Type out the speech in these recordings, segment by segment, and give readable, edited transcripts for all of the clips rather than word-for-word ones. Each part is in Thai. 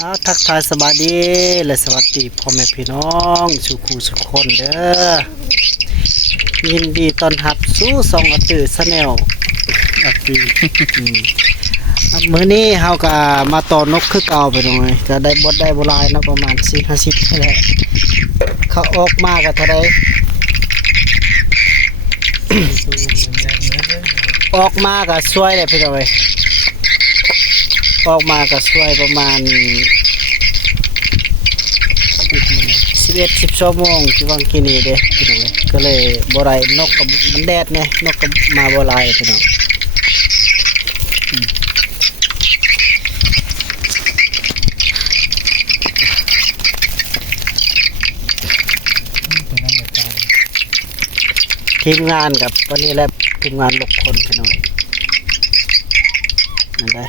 ทักทายสบายดีและสวัสดีพ่อแม่พี่น้องสุขูสุขคนเด้อยินดีต้อนรับสู่ซองอตือชาแนลมื้อนี้เฮาก็มาต่อนกคือเก่าไปหน่อยก็ได้บ่หลายเนาะประมาณ4-50นี่แหละเขาออกมาก็เท่าใด ออกมาก็ช่วยได้พี่น้องเอ้ยออกมาก็ช่วยประมาณ11-12 โมงที่วังกินี่เด้พี่น้องเอ้ยก็เลยบ่ได้นกก็มันแดดแน่นกก็มาบ่หลายพี่น้องทีมงานกับวันนี้แหละทีมงาน6 คนพี่น้องนั่นได้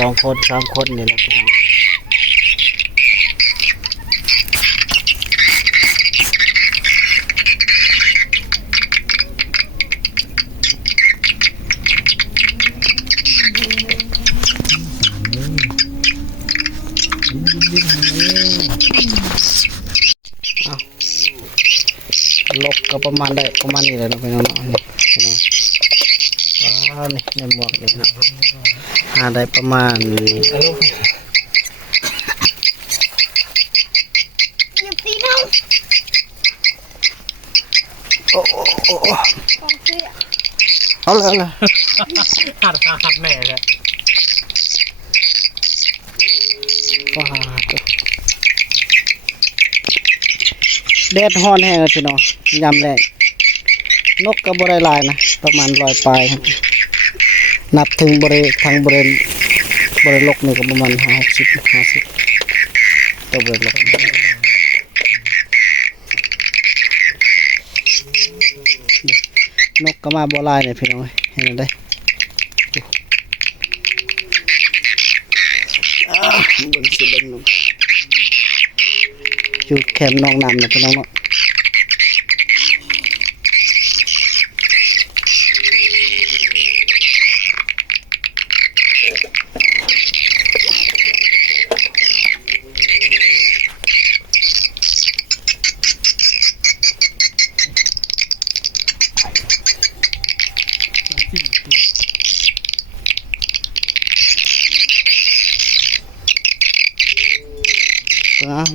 2 คน3 คนนี่แหละพี่น้องลกก็ประมาณได้ประมาณนี้เลยนะพี่น้องนี่พี่น้องนี่ในหมวกนี่นะได้ประมาณโอ้เอาเลยหัดแม่เลยแดดฮ้อนแห้งเลยพี่น้องยามแรกนกก็บ่ได้หลายนะประมาณ100 ปลายครับนับถึงบริลกนี่ก็ประมาณ50-50ตัวบริลกนกก็มาบ่หลายเลยพี่น้องเห็นได้เบิ่งสิเบิ่งนกอยู่แคมป์น้องน้ำนะพี่น้องเนาะ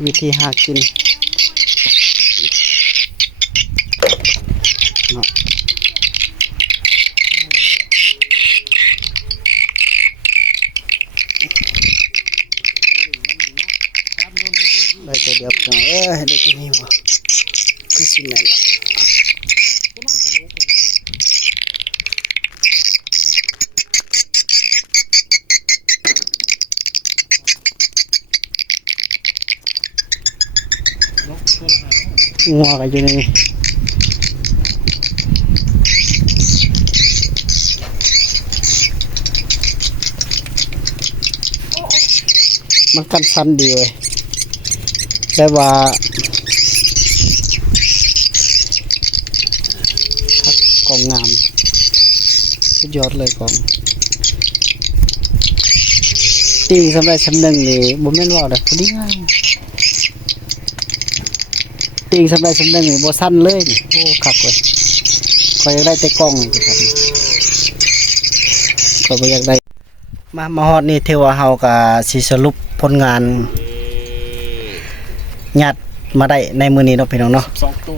วิธีหากินเนาะได้แต่เดียวเนาะได้ตัวนี้วะคือสิแม่นล่ะงัวกันอยู่ในนี้มันกันชันดีเลยแต่ว่าทักกองงามสุดยอดเลยกองตีสำหรับชั้นหนึ่งนี่บ่แม่นว่าได้พอดีงามตีสำหรับชั้นหนึ่งนี่บ่สั้นเลยนี่โอ้คักเว้ยก็อยากได้แต่กล้องนี่ครับก็บ่อยากได้มาฮอดนี่เทว่าเฮาก็สิสรุปผลงานญาติมาได้ในมื้อนี้เนาะพี่น้องเนาะ12 ตัว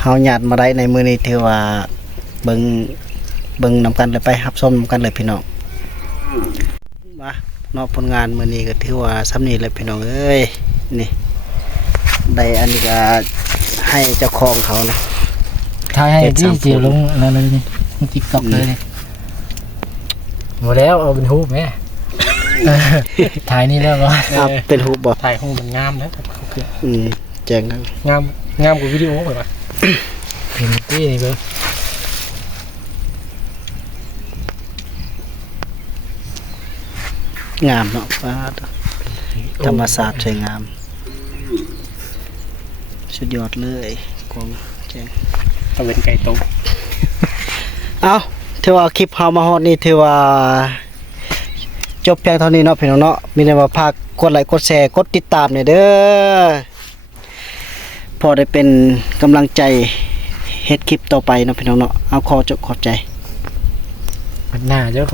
เฮาญาติมาได้ในมื้อนี้ถือว่าเบิ่งนำกันเลยไปรับชมนำกันเลยพี่น้องมาเนาะผลงานมื้อนี้ก็ถือว่าส่ำนี้แหละพี่น้องเอ้ยนี่ได้อันนี้ก็ให้เจ้าของเขานะถ่ายให้ที่สิลงนั่นเลยนี่ TikTok เลยนี่หมดแล้วเอาเป็นรูปแม่ถ่ายนี่แล้วบ่เป็นรูปบ่ถ่ายรูปมันงามนะแจ้งงามกว่าวิดีโอไปป่ะเห็นที่นี่เบิ่งงามเนาะฟ้าธรรมศาสตร์สวยงามสุดยอดเลยกองแจ้ง ตะเวนไก่ตกเอา ถือว่าคลิปเฮามาฮอดนี่ถือว่าจบเพียงเท่านี้เนาะพี่น้องเนาะมีแต่ว่าฝากกดไลค์กดแชร์กดติดตามเนี่ยเด้อพอได้เป็นกำลังใจเฮ็ดคลิปต่อไปเนาะพี่น้องเนาะเอาขอบใจ มันหน้าเจ้า